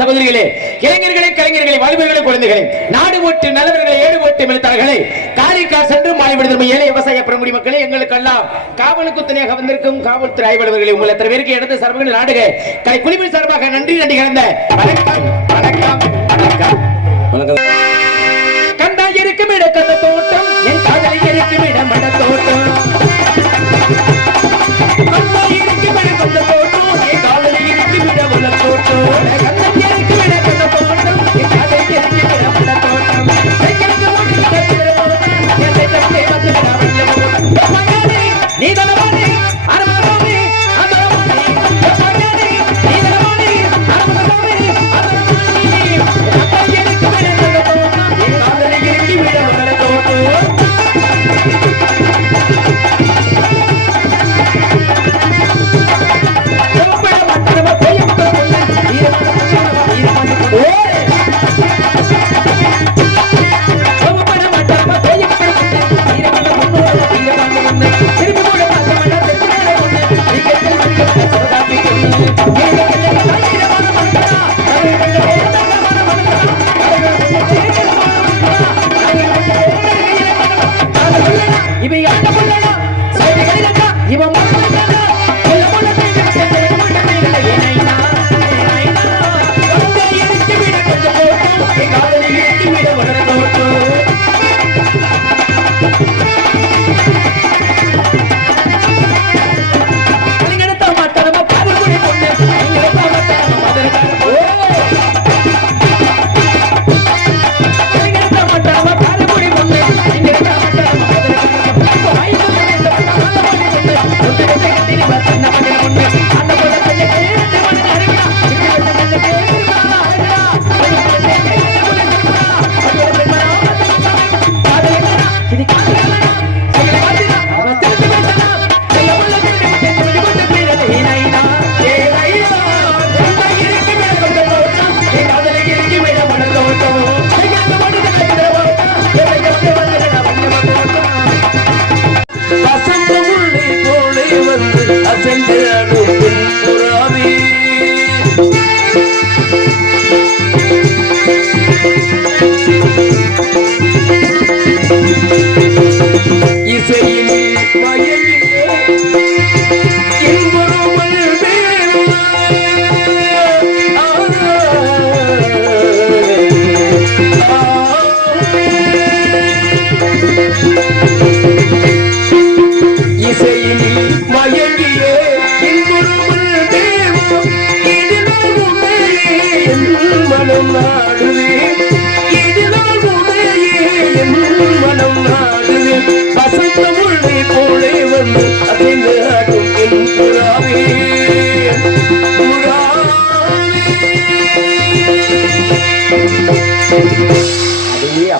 சகோதரிகளே, இளைஞர்களே, கலைஞர்களே, வாலிபர்களே, குழந்தைகளே, நாடு ஓட்டு நல்லவர்களை ஏடு ஓட்டு மெழுத்தார்களே, காரிக்கா சென்று மாலை விடுதல் ஏழை விவசாய பெருங்குடி மக்களே, எங்களுக்கெல்லாம் காவலுக்கு துணையாக வந்திருக்கும் காவல்துறை ஆய்வாளர்களே, உங்கள் எத்தனை பேருக்கு எடுத்த சார்பாக நாடுக கலை குழுவின் சார்பாக நன்றி நன்றி கலந்த வணக்கம் வணக்கம் வணக்கம் வணக்கம். கண்டா இருக்கும் இட கந்த தோட்டம், என் காதலி இருக்கும் இட மட தோட்டம், கண்டா இருக்கும் இட கந்த தோட்டம், என் காதலி இருக்கும் இட உள்ள தோட்டம்,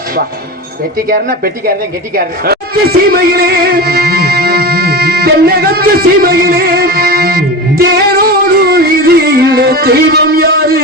அப்பா பெட்டிக்காரனா பெட்டிக்காரன் கெட்டிக்காரன். சீமையிலே தென்னகத்து சீமையிலே தேரோடு வீதியிலே தெய்வம் யாரு?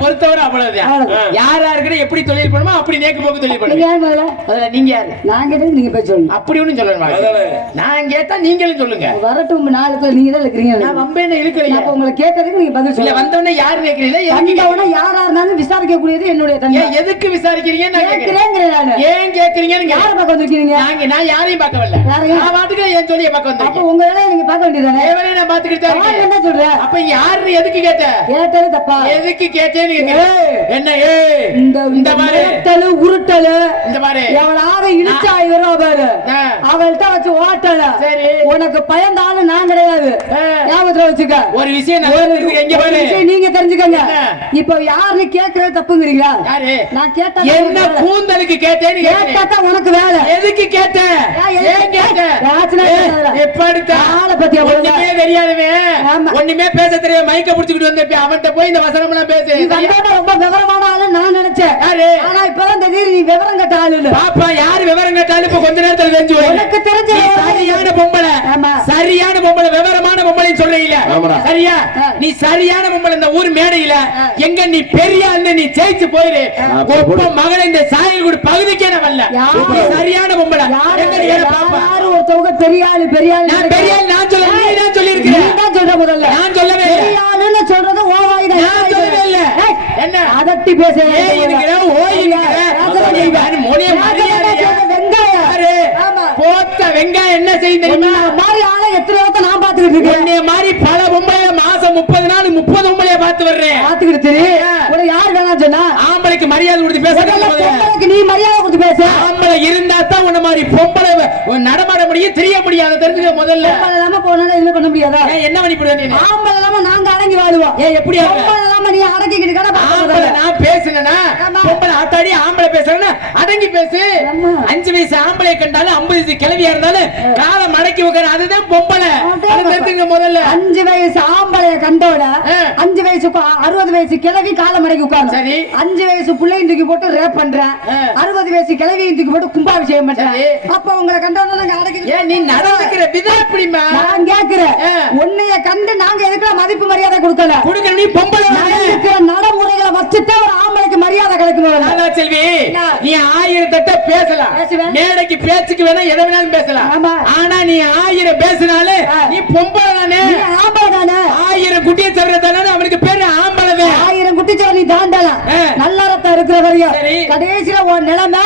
பொறுத்தவரை அவ்வளவுதான். யாரா இருக்கிற எப்படி தொழில் பண்ணுமோ அப்படி நேக்கு போக்கு தொழில் பண்ணுங்க. நீங்க யாரு? நாங்க நீங்க போய் சொல்லுங்க. அப்படி ஒண்ணும் சொல்லணும். நான் கேட்டா நீங்களும் சொல்லுங்க. வரட்டும் 4 பேர் நீங்க தான் இருக்கிறீங்க. நான் வம்பேன்னு இருக்கிறீங்க. அப்ப உங்களை கேட்டதுக்கு நீங்க பதில் சொல்லுங்க. வந்தவனே யாரு கேக்குறீங்க? வந்தவனே யாரா இருந்தாலும் விசாரிக்க கூடியது என்னுடைய தன்மை. எதுக்கு விசாரிக்கிறீங்க? நான் கேக்குறேன். ஏன் கேக்குறீங்க? நீங்க யாரை பார்க்க வந்திருக்கீங்க? நான் யாரையும் பார்க்க வரல. நான் பாட்டுக்கு என் சொல்லிய பார்க்க வந்தேன். அப்ப உங்க வேலையை நீங்க பார்க்க வேண்டியதானே? என் வேலையை நான் பாத்துக்கிட்டு தான் இருக்கேன். என்ன சொல்ற? அப்ப யாரு எதுக்கு கேட்ட? கேட்டது தப்பா. எதுக்கு கேட்டேன்னு என்ன? இந்த மாதிரி உருட்டலு இந்த மாதிரி எவனாவது இழுச்சா இவரோ பாரு அவள்கிட்ட வச்சு ஓட்டல. சரி உனக்கு பயந்தாலும் நான் கிடையாது. ஞாபகத்துல வச்சுக்க. ஒரு விஷயம் எங்க பாரு நீங்க தெரிஞ்சுக்கங்க. இப்ப யாரு கேக்குறது தப்புங்கிறீங்களா? யாரு? நான் கேட்டா என்ன கூந்தலுக்கு கேட்டேன்னு கேட்டா உனக்கு வேலை. எதுக்கு கேட்ட? ஏன் கேட்ட? எப்படித்த ஆளை பத்தி ஒண்ணுமே தெரியாதவன் ஒண்ணுமே பேச தெரியாத மைக்க புடிச்சுக்கிட்டு வந்தப்ப அவன்கிட்ட போய் இந்த வசனம் எல்லாம் பேசு. ரொம்ப விவரமான ஆளு நான் நினைச்சேன். ஆனா இப்பதான் தெரியுது நீ விவரம் கட்ட ஆளு. பாப்பா யாரு விவரம் கட்டாலும் இப்ப கொஞ்ச நேரத்துல தெரிஞ்சு உனக்கு தெரிஞ்ச சரியான பொம்பளை. சரியான பொம்பளை விவரமான பொம்பளைன்னு சொல்றீங்க. சரியா? நீ சரியான பொம்பளை இந்த ஊர் மேடையில எங்க நீ பெரிய ஆளு நீ ஜெயிச்சு போயிரு. ஒப்ப மகளை இந்த சாயல்குடி பகுதிக்கே நான் வரல. சரியான பொம்பளை. யாரு ஒருத்தவங்க பெரிய ஆளு பெரிய ஆளு. நான் பெரிய ஆளு நான் சொல்ல நீ தான் சொல்லி இருக்க. நீ தான் சொல்ற முதல்ல. நான் சொல்லவே இல்ல. பெரிய ஆளுன்னு சொல்றது ஓவாயிதான். நான் சொல்லவே இல்ல. என்ன அதட்டி பேச? ஏய் இருக்கிற ஓய் இருக்கிற மொழிய மரியாதையா வெங்காயம் போத்த வெங்காயம் என்ன செய்யும் தெரியுமா? மாதிரி ஆளை எத்தனை நான் பாத்துக்கிட்டு இருக்கேன். என்னைய மாதிரி பல பொம்பளைய மாசம் 30 நாள் 30 பொம்பளைய பாத்து வர்றேன். பாத்துக்கிட்டு உனக்கு யார் வேணா சொன்னா? ஆம்பளைக்கு மரியாதை கொடுத்து பேச. நீ மரியாதை கொடுத்து பேச. ஆம்பளை இருந்தா தான் உன்ன மாதிரி பொம்பளை நடமாட முடியும் தெரிய முடியாது. தெரிஞ்சுக்க முதல்ல. ஆம்பளை இல்லாம போனாலும் என்ன பண்ண முடியாதா? என்ன பண்ணி போடுவ நீ? ஆம்பளை இல்லாம நாங்க அடங்கி வாழுவோம். எப்படி ஆம்பளை இல்லாம நீ அடங்கிக்கிட்டு ஆம்பளை நான் பேசுனேனா பொம்பளை ஆத்தாடி ஆம்பளை பேசுறேன்னா அடங்கி பேசு. 5 வயசு ஆம்பளை கண்டாலும் 50 வயசு கிழவியா இருந்தாலும் காலை மடக்கி வைக்கிற அதுதான் பொம்பளை. தெரிஞ்சுங்க முதல்ல. 5 வயசு ஆம்பளைய கண்டோட 5 வயசு 60 வயசு கிழவி காலை மடக்கி உட்கார்ந்து. சரி 5 வயசு பிள்ளையும் தூக்கி போட்டு ரேப் பண்றேன். 60 வயசு கிழவியும் தூக்கி போட்டு கும்பாபிஷேகம் பண்றேன். அப்ப உங்களை கண்டோட நாங்க அடக்கி. ஏன் நீ நடந்துக்கிற விதம் எப்படிமா? நான் கேக்குறேன். உன்னைய கண்டு நாங்க எதுக்கு மதிப்பு மரியாதை கொடுக்கல? கொடுக்க நீ பொம்பளை நடைமுறைகளை வச்சுட்டு ஒரு ஆம்பளைக்கு மரியாதை கிடைக்கணும். செல்வி நீ 1000 தட்ட பேசலாம். மேடைக்கு பேச்சுக்கு வேணா எதை வேணாலும் பேசலாம். ஆனா நீ 1000 பேசினாலும் நீ பொம்பளை தானே? ஆம்பளை தானே? 1000 குட்டியை தவிர தானே அவனுக்கு பேரு ஆம்பளை. 1000 குட்டி நீ தாண்டலாம். நல்ல ரத்தம் இருக்கு. இருக்கிற வரையும் சரி. கடைசியில உன் நிலைமை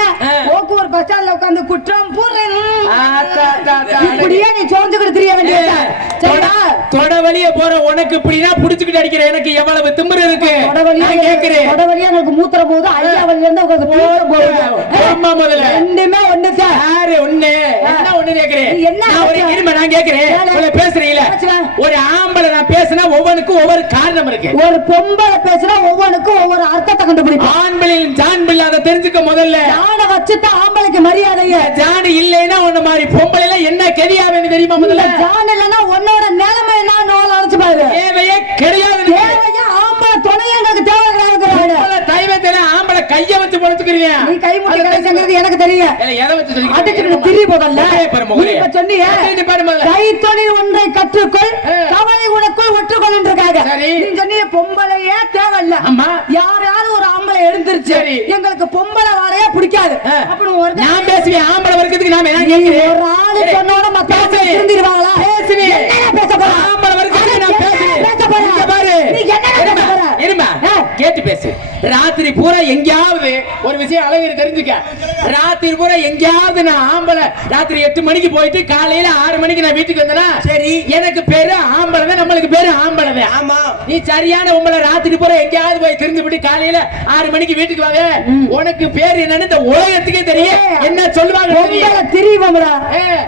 போக்குவரத்து பஸ் ஸ்டாண்ட்ல உட்கார்ந்து குற்றம் இப்படியே நீ சோர்ந்துக்கிட்டு தெரிய வேண்டியது சரியா? தொட வழிய போற உனக்கு இப்படின்னா புடிச்சுக்கிட்டு அடிக்கிற எனக்கு எவ்வளவு திமிரு இருக்கு நான் கேக்குறேன். தொட வழியா உங்களுக்கு மூத்திர போகுது, ஐயா வழியில இருந்து உங்களுக்கு மூத்திரம் போகுது. அம்மா முதல்ல ரெண்டுமே ஒண்ணுதான். யாரு ஒண்ணு என்ன ஒண்ணு கேக்குறேன்? என்ன நான் ஒரு இரும நான் கேக்குறேன். உங்களை பேசுறீங்களா? ஒரு ஆம்பளை நான் பேசினா ஒவ்வொருக்கும் ஒவ்வொரு காரணம் இருக்கு. ஒரு பொம்பளை பேசினா ஒவ்வொருக்கும் ஒவ்வொரு அர்த்தத்தை கண்டுபிடிக்கும். ஆண்களின் ஜான் பிள்ளை அதை தெரிஞ்சுக்க முதல்ல. ஜானை வச்சுதான் ஆம்பளைக்கு மரியாதையே. ஜான் இல்லைன்னா உன்ன மாதிரி பொம்பளை என்ன கெதியாவேன்னு தெரியுமா முதல்ல? ஜான் இல்லைன்னா உன்னோட நிலைமை என்ன நினைச்சு பாரு. தேவையே கிடையாது. தேவையா ஆம்பளை துணையா எனக்கு தேவை கிடையாது. தைவத்தில ஆம்பளை கைய வச்சு பொழுத்துக்கிறீங்க. நீ கை முட்டி கடைசங்கிறது எனக்கு தெரியும். எதை வச்சு சொல்லிக்கிறீங்க? அடிச்சுட்டு திரி போதல்ல. இப்ப சொன்னீங்க கைத்தொழில் ஒன்றை கற்றுக்கொள், கவலை உனக்குள் ஒற்றுக்கொள் என்றாங்க. நீ சொன்னீங்க பொம்பளையே தேவையில்ல. யாராவது ஒரு ஆம்பளை எழுந்திருச்சு எங்களுக்கு பொம்பளை வாழையா பிடிக்காது அப்படின்னு நான் பேசுவேன். ஆம்பளை வர்க்கத்துக்கு நாம என்ன கேக்குறேன்? ஒரு ஆளு சொன்னோட மத்தவங்க திருந்திடுவாங்களா? பேசுவேன். பேச போற ஆம்பளை வர்க்கத்துக்கு நான் பேசுவேன். பேச போற பாரு நீ என்ன பேச போற? இருமா கேட்டு பேசு. ராத்திரி பூரா எங்கயாவது ஒரு விஷயம் அழகு தெரிஞ்சுக்க. ராத்திரி பூரா எங்கயாவது நான் ஆம்பளை ராத்திரி 8 மணிக்கு போயிட்டு காலையில 6 மணிக்கு நான் வீட்டுக்கு வந்தேனா சரி எனக்கு பேரு ஆம்பளை தான், நம்மளுக்கு பேரு ஆம்பளை தான். ஆமா நீ சரியான உங்களை ராத்திரி பூரா எங்கயாவது போய் திருந்து விட்டு காலையில 6 மணிக்கு வீட்டுக்கு வாங்க உனக்கு பேரு என்னன்னு இந்த உலகத்துக்கே தெரியும். என்ன சொல்லுவாங்க?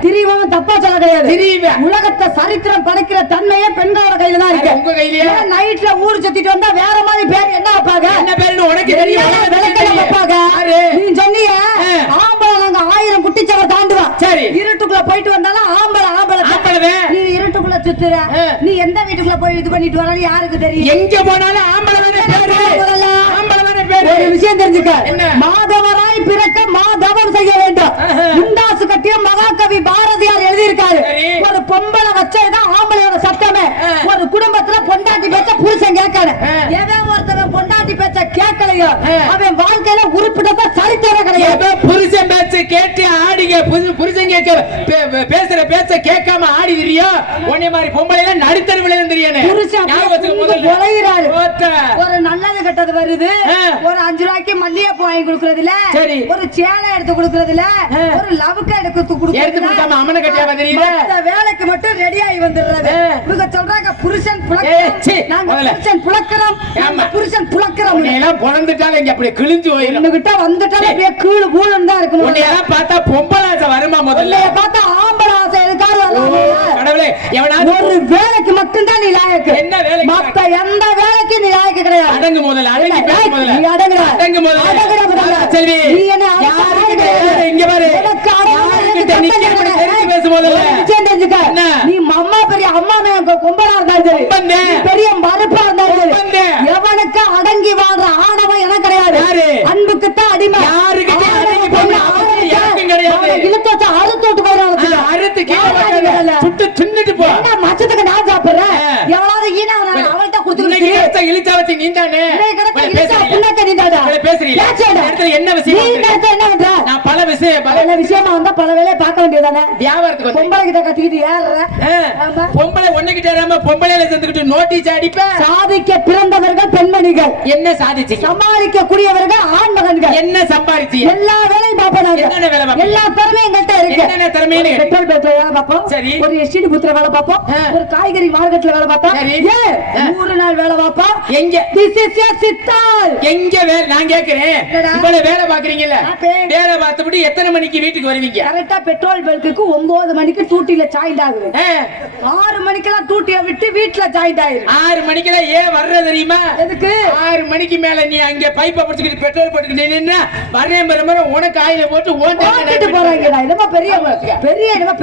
திரிவம் தப்பா சொல்ல கிடையாது. உலகத்தை சரித்திரம் படைக்கிற தன்மையே பெண்களோட கையில தான் இருக்கு. உங்க கையிலேயே நைட்ல ஊர் சுத்திட்டு வந்தா வேற மாதிரி பேர் என்ன வைப்பாங்க? என்ன பேருன்னு உனக்கு தெரியும். நீ சொன்னீங்க ஆம்பளை நாங்க 1000 குட்டிச்சவர் தாண்டுவான். சரி இருட்டுக்குள்ள போயிட்டு வந்தாலும் ஆம்பளை நீ இருட்டுக்குள்ள சுத்துற. நீ எந்த வீட்டுக்குள்ள போய் இது பண்ணிட்டு வர யாருக்கு தெரியும்? எங்க போனாலும் ஆம்பளை தானே பேரு. ஆம்பளை தானே பேரு. ஒரு விஷயம் தெரிஞ்சுக்க. மாதவராய் பிறக்க மாதவம் செய்ய வேண்டும். முண்டாசு கட்டிய மகாகவி பாரதியார் எழுதியிருக்காரு. ஒரு பொம்பளை வச்சதுதான் ஆம்பளையோட சட்டமே. ஒரு குடும்பத்துல பொண்டாட்டி பேச்ச புருஷன் கேட்கணும். எவன் ஒருத்தவன் பொண்டாட்டி பேச்ச கேட்கலையோ அவன் வாழ்க்கையில உருப்பிட்ட சரித்திரம் கிடையாது. புருஷன் பேச்ச கேட்டு ஆடிங்க. புருஷன் பேசுற பேச்ச கேட்காம ஆடி தெரியும். உன்னை மாதிரி பொம்பளை எல்லாம் நடுத்தருவில தெரியும். ஒரு நல்லது கெட்டது வருது. ஒரு 5 ரூபாய்க்கு மல்லிகைப்பூ வாங்கி கொடுக்கறதுல, ஒரு சேலை எடுத்து கொடுக்கறதுல, ஒரு லவுக்க எடுத்து கொடுக்கறதுல அம்மனை கட்டியா தெரியுமா? வேலைக்கு மட்டும் ரெடி ஆகி வந்துடுறது. இவங்க சொல்றாங்க புருஷன் புலக்கிறோம். நாங்க புருஷன் புலக்கிறோம். புருஷன் புலக்கிறோம். எல்லாம் பொழந்துட்டாலும் இங்க அப்படி கிழிஞ்சு போயிடும். உங்ககிட்ட வந்துட்டாலும் அப்படியே கீழு கூழும் தான் இருக்கணும். உன்னையெல்லாம் பார்த்தா பொம்பளை ஆசை வருமா? முதல்ல பார்த்தா ஆம்பளை ஆசை இருக்காது. கடவுளே எவனாவது ஒரு வேலைக்கு மட்டும்தான் நீ லாயக்கு. என்ன வேலை? மத்த எந்த வேலைக்கு நீ லாயக்கு கிடையாது. அடங்கு முதல்ல. அடங்கி பேசு முதல்ல. நீ அடங்குற. அடங்கு முதல்ல. அடங்குற முதல்ல. சரி நீ என்ன யாருக்கு இங்க பாரு. யாருக்கு நிக்க தெரிஞ்சு பேசு முதல்ல. தெரிஞ்சுக்க. நீ அம்மா பெரிய அம்மா கொம்பளா இருந்தாலும் சரி, பெரிய மறுப்பா இருந்தாலும் சரி, எவனுக்கு அடங்கி வாழ்ற ஆணவம் எனக்கு கிடையாது. அன்புக்கு தான் அடிமை. யாருக்கு அடங்கி போன யாருக்கும் கிடையாது. இழுத்து வச்சு அறுத்து போறாங்க. அறுத்து கீழே சுட்டு தின்னுட்டு போ. என்ன மச்சத்துக்கு நான் சாப்பிடுறேன். எவ்வளவு ஈன அவள்கிட்ட கொடுத்து இழுச்சா வச்சு நீந்தானே பேசுறீங்க. என்ன விஷயம்? என்ன பண்ற? நான் பல விஷயமா வந்தா பல வேலையை பார்க்க வேண்டியதானே. வியாபாரத்துக்கு பொம்பளை கிட்ட கட்டிக்கிட்டு ஏற பொம்பளை ஒண்ணுகிட்ட ஏறாம பொம்பளையில சேர்ந்துக்கிட்டு நோட்டீஸ் அடிப்ப. சாதிக்க பிறந்தவர்கள் பெண்மணிகள். என்ன சாதிச்சு? சம்பாதிக்க கூடியவர்கள் ஆண் மகன்கள். என்ன சம்பாதிச்சு? எல்லா வேலையும் பார்ப்போம். என்னென்ன வேலை பார்ப்போம்? எல்லா திறமையும் எங்கள்கிட்ட இருக்கு. என்னென்ன திறமைன்னு? பெட்ரோல் பங்க்ல வேலை பார்ப்போம். சரி. ஒரு எஸ்டிடி பூத்துல வேலை பார்ப்போம். ஒரு காய்கறி மார்க்கெட்ல வேலை பார்ப்போம். 100 நாள் வேலை பார்ப்போம். எங்க திஸ் இஸ் யுவர் சித்தால். எங்க வேலை? நான் கேக்குறேன். இவ்வளவு வேலை பாக்குறீங்கல்ல, வேலை பார்த்துட்டு எத்தனை மணிக்கு வீட்டுக்கு வருவீங்க? கரெக்டா பெட்ரோல் பல்க்குக்கு 9 மணிக்கு டூட்டில ஜாயின் ஆகுது. 6 மணிக்கெல்லாம் டூட்டியை விட்டு வீட்டுல ஜாயின் ஆயிரு. 6 மணிக்கெல்லாம் ஏன் வர்ற தெரியுமா? எதுக்கு? 6 மணிக்கு மேல நீ அங்க பைப்பை பிடிச்சிட்டு பெட்ரோல் போட்டுக்கிட்டு நின்னா வரேன் பெருமர உனக்கு ஆயில போட்டு ஓட்டிட்டு போறாங்கடா. இதெல்லாம் பெரிய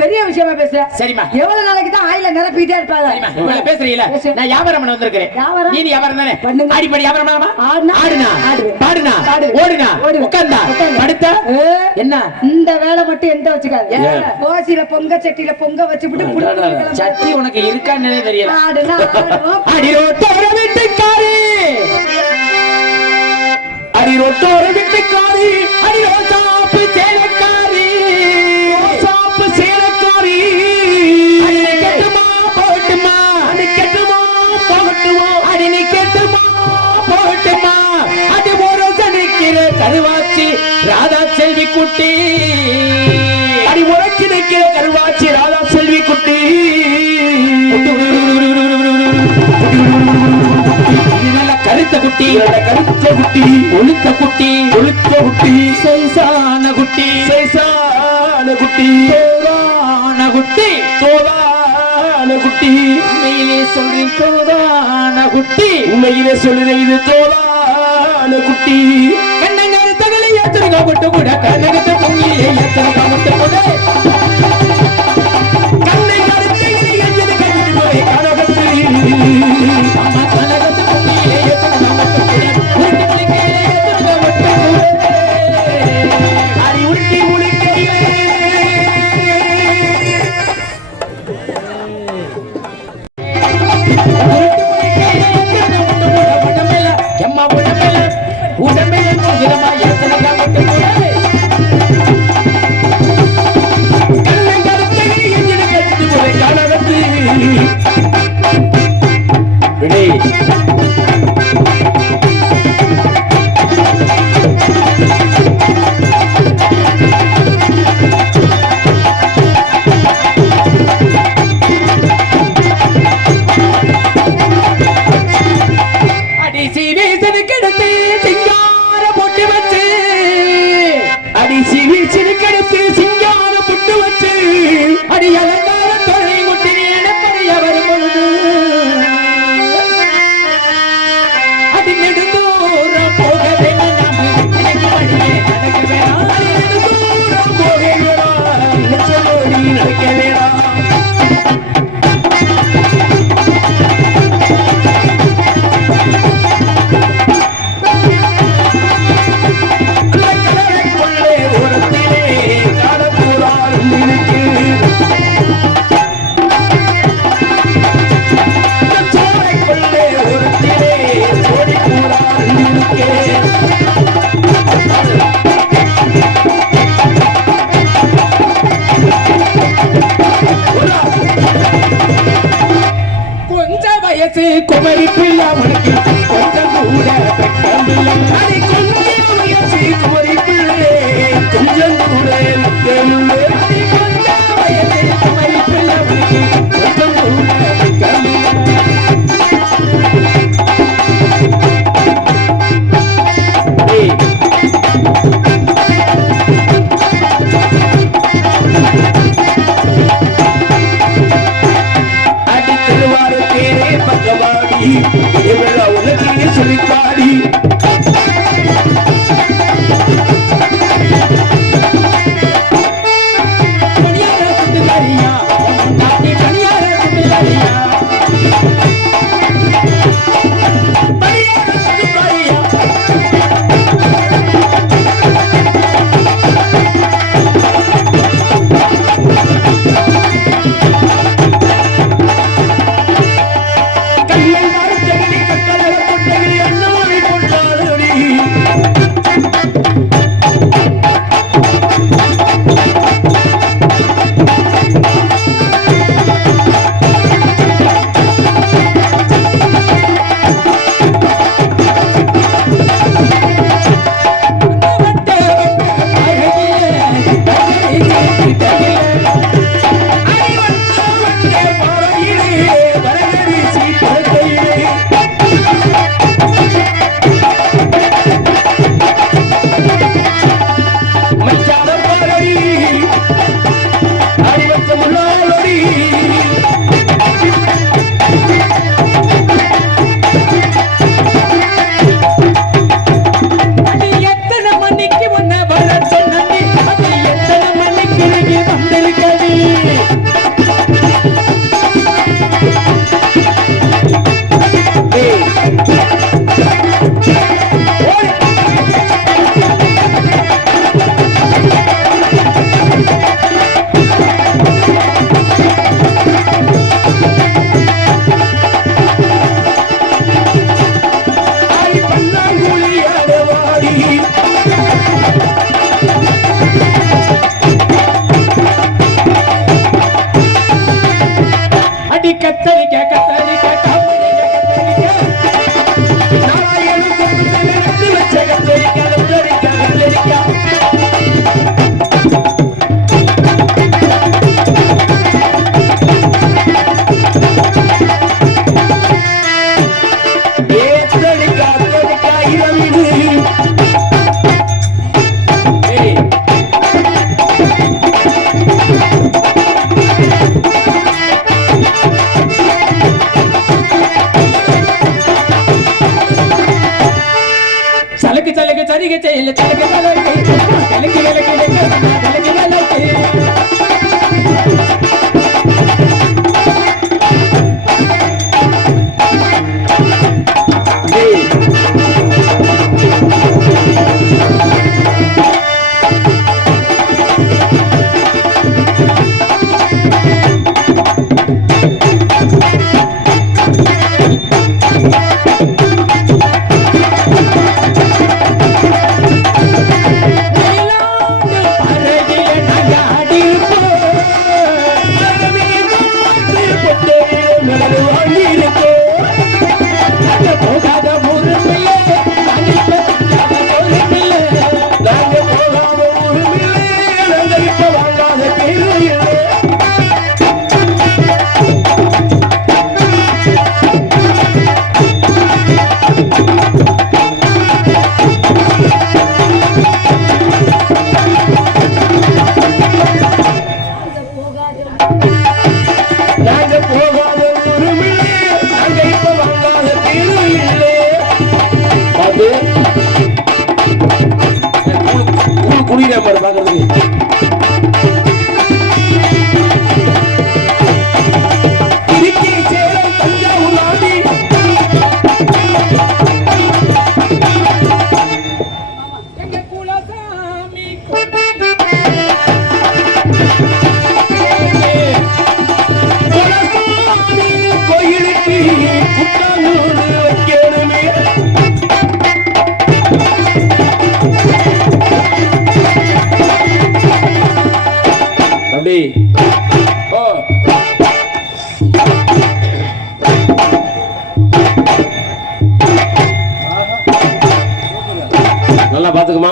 பெரிய விஷயமா பேசுற. சரிமா, எவ்வளவு நாளைக்கு தான் ஆயில நிரப்பிட்டே இருப்பாங்க. இவ்வளவு பேசுறீங்களா? நான் வியாபாரம் பண்ண வந்திருக்கேன். நீ வியாபாரம் தானே? அடிப்படி வியாபாரம் பண்ணலாமா? ஆடுனா பாடுனா ஓடுனா உட்கார்ந்தா படுத்தா என்ன? இந்த வேலை மட்டும் எந்த வச்சுக்காது. கோசில பொங்க சட்டியில பொங்க வச்சுட்டு சட்டி உனக்கு இருக்கான்னு தெரியல. ஆடுனா அடி ரோட்டோர வீட்டுக்காரி, அடி ரோட்டோர வீட்டுக்காரி, அடி ரோசாப்பு சேலக்காரி, ரோசாப்பு சேலக்காரி. அடி கெட்டுமா போட்டுமா, அடி கெட்டுமா போட்டுமா, அடி நீ கெட்டுமா போட்டுமா, அடி ஒரு சனிக்கிற செல்வி குட்டி அடி உனக்கிருக்கிற கருவாச்சி ராதா செல்வி குட்டி நல்ல கருத்த குட்டி கருத்த குட்டி ஒழுத்த குட்டி கொளுத்த குட்டி சைசான குட்டி சேசான குட்டி தோதான குட்டி தோதான குட்டி உண்மையிலே சொல்றேன் தோதான குட்டி உண்மையிலே சொல்லுறேன் இது தோதான குட்டி கண்ணங்கார தகலை ஏத்தனகா விட்டு கூட கண்ணகத்த பொங்கிலே ஏத்தனகா விட்டு கூட கண்ணை கருத்தையிலே எஞ்சது கண்ணி போய் கனகத்து அம்மா கண்ணகத்த பொங்கிலே ஏத்தனகா விட்டு கூட உருட்டு மலைக்கையிலே ஏத்தனகா விட்டு கூட அடி உருட்டி முழிக்கையிலே கண்ணை கருத்தையிலே எஞ்சது கண்ணி போய் கனகத்து விடை அடி சிவி சிறுக்கெடுத்து சிங்கார புட்டு வச்சு அடி அலங்கார தொழிலை முட்டி நினைப்பறிய வரும் பொழுது அடி நெடுந்தூரம் போக வேணும் எனக்கு வழியே நடக்க வேணாம் தூரம் போகிறா நிச்சயோடி நடக்க வேணாம் அந்த கடலைக்குள்ளே ஓரத்திலே காணக்கூடாது இருக்கு அந்த சோலைக்குள்ளே ஓரத்திலே ஓடிக்கூடாது இருக்கு கொஞ்ச வயசு குமரி பிள்ளை அவனுக்கு கொஞ்சம் கூட வெட்கமில்லை. அடி கொஞ்சம் முயற்சி குமரி பிள்ளை கொஞ்சம் கூட தேமுள்ளே அடி கொஞ்ச வயசு குமரி பிள்ளை அவனுக்கு கொஞ்சம் கூட வெட்கமில்லை. ஏய் அடி திருவாரு தேரே பகவாடி இவள உலகிலே சொல்லிப்பாடி பணியார குத்துக்காரியா, நாட்டி பணியார குத்துக்காரியா. பணியார சுத்துக்காரியா. கையை மறுத்தகிரி கட்டளை கொண்டகிரி அண்ணாவை கொண்டாடி வட்ட வட்ட அழகிய அழகிய கிட்டகில. அடி வந்த வந்தே பாறையிலே வரகரிசி படுக்கையிலே தலக்கு செயல் தலக்கு தலக்கு தலக்கு தலக்கு தலக்கு நல்லா பாத்துக்குமா.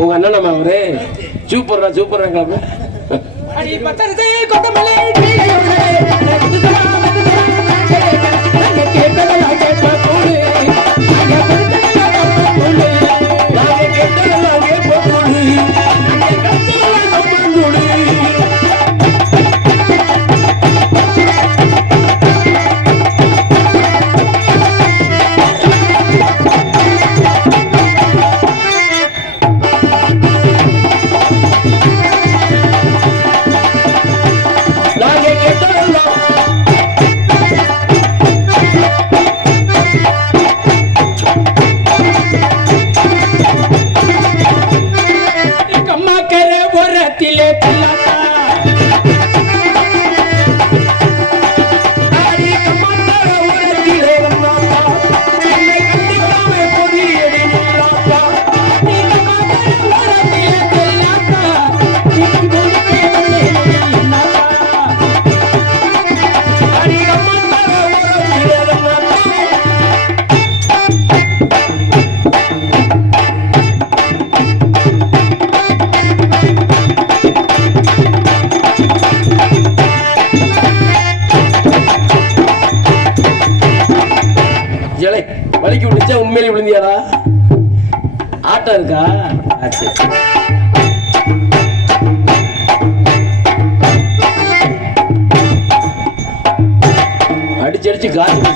உங்க அண்ணன் நம்ம அவரு சூப்பர்ரா சூப்பர்ரா அடி பத்தரதே கொத்தமலை வலிக்கு விழுந்தா உண்மையிலே விழுந்தியாடா? ஆட்டம் இருக்கா? அடிச்சு அடிச்சு காத்து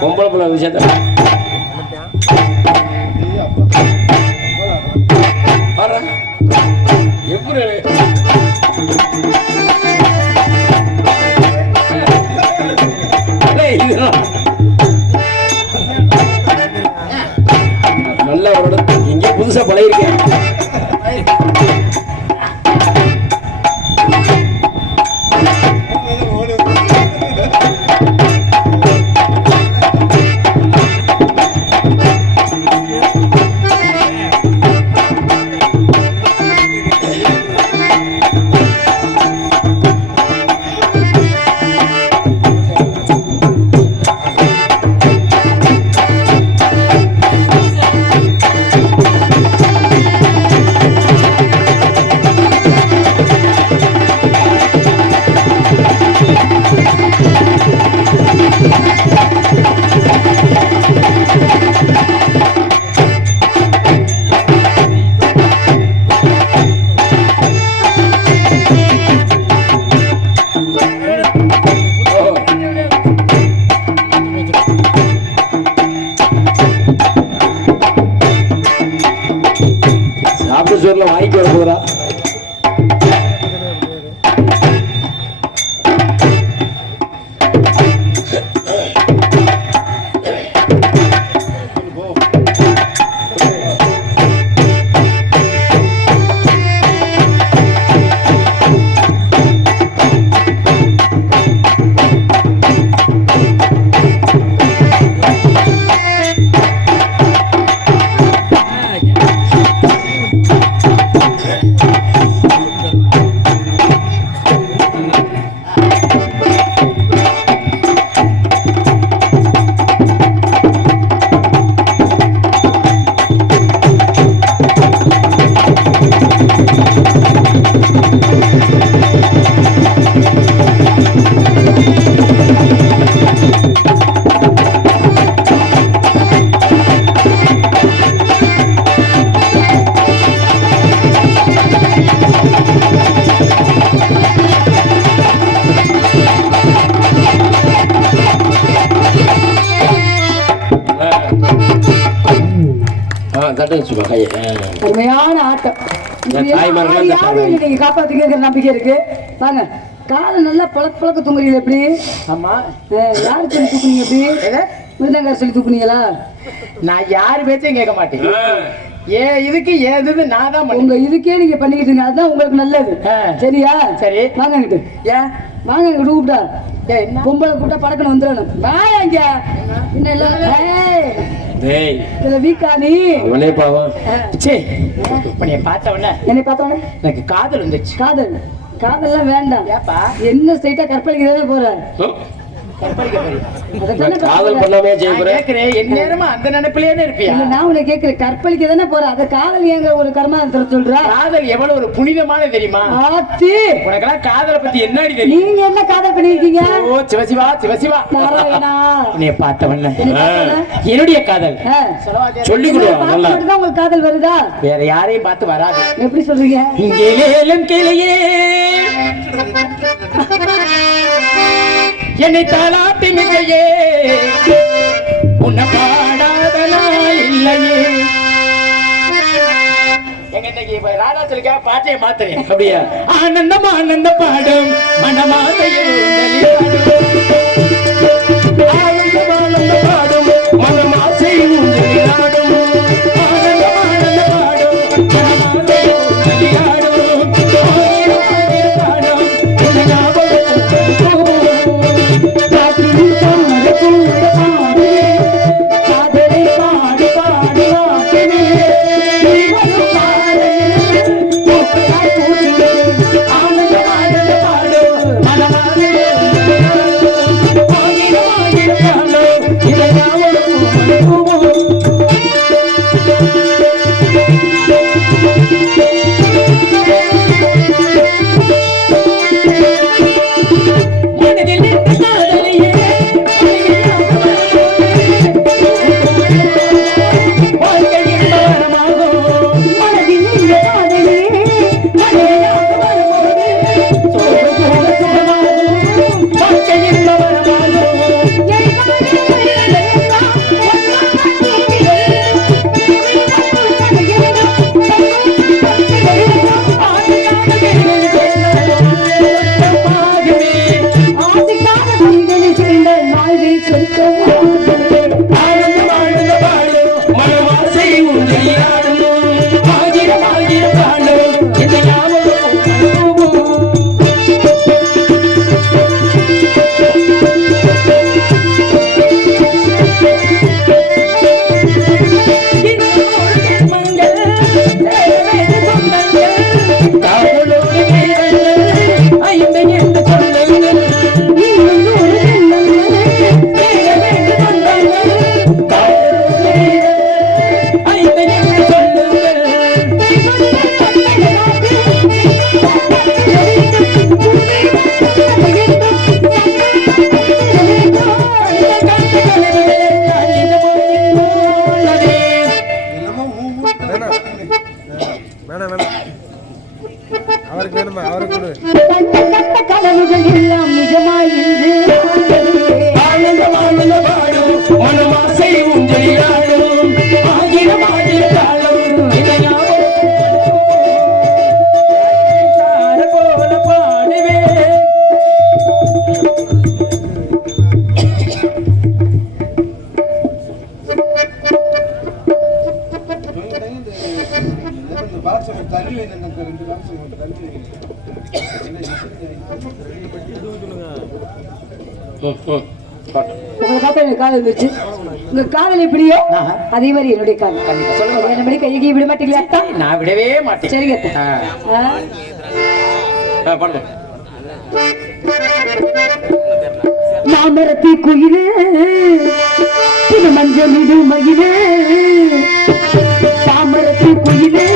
பொம்பளை பிள்ளை விஷயத்த எப்படி நல்ல ஒரு இங்க புதுசா பழகிருக்கேன். மாட்டேன் வச்சுக்கோ கையை. அருமையான ஆட்டம். யாரு நீங்க காப்பாத்துக்கிற நம்பிக்கை இருக்கு. வாங்க காலை நல்லா பழக்க தூங்குறீங்க எப்படி? ஆமா. யாரு சொல்லி தூக்குனீங்க எப்படி? மிருதங்கார சொல்லி தூக்குனீங்களா? நான் யாரு பேச்சையும் கேட்க மாட்டேன். இதுக்கு ஏது நான் தான் உங்க இதுக்கே நீங்க பண்ணிக்கிட்டு இருக்கீங்க. அதுதான் உங்களுக்கு நல்லது. சரியா? சரி வாங்க இங்கிட்டு. ஏன் வாங்க இங்கிட்டு கூப்பிட்டா பொம்பளை கூப்பிட்டா படக்கணும் வந்துடணும். வாங்க என்ன இதுல வீக்கா நீ அவனே பாவம். என்னை பார்த்தவன எனக்கு காதல் வந்துச்சு. காதல்லாம் வேண்டாம். என்ன ஸ்ட்ரைட்டா கற்பழிக்கிறதே போற. காதல் பண்ணாமே எந்நேரமா அந்த நினைப்பிலேயே இருப்பியா? நான் உன்னை கேட்கிறேன், கற்பழிக்க தானே போற. அத காதல் ஏங்க ஒரு கர்மாந்திர சொல்ற? காதல் எவ்வளவு ஒரு புனிதமான தெரியுமா? ஆத்தி உனக்கெல்லாம் காதலை பத்தி என்னடி தெரியும்? நீங்க என்ன காதல் பண்ணிருக்கீங்க? ஓ சிவசிவா நாராயணா உன்னை பார்த்தவன என்னுடைய காதல் சொல்லி கொடுவா. உங்களுக்கு காதல் வருதா? வேற யாரையும் பார்த்து வராது. எப்படி சொல்றீங்க? இங்கேலேலும் கிளையே என்னை தாளாட்டி மிகையே உன்னை பாடாத நாள் இல்லையே. எங்க இன்னைக்கு ராதாச்சலுக்கா பாட்டையை மாத்துறேன். அப்படியா? ஆனந்தம் ஆனந்த பாடும் மனமாதையில் ஆனந்தம் ஆனந்த பாடும் மனமாசை ஊஞ்சலியாடும். ஆனந்தம் ஆனந்த பாடும் மனமாசை ஊஞ்சலியாடும். காதல் வந்துச்சு. உங்க காதல் எப்படியோ அதே மாதிரி என்னுடைய காதல். கண்டிப்பா சொல்லுங்க. என்ன மாதிரி கையை விட மாட்டீங்களா? நான் விடவே மாட்டேன். சரிங்க. மாமரத்தி குயிலே மஞ்சள் மயிலே தாமரத்தி குயிலே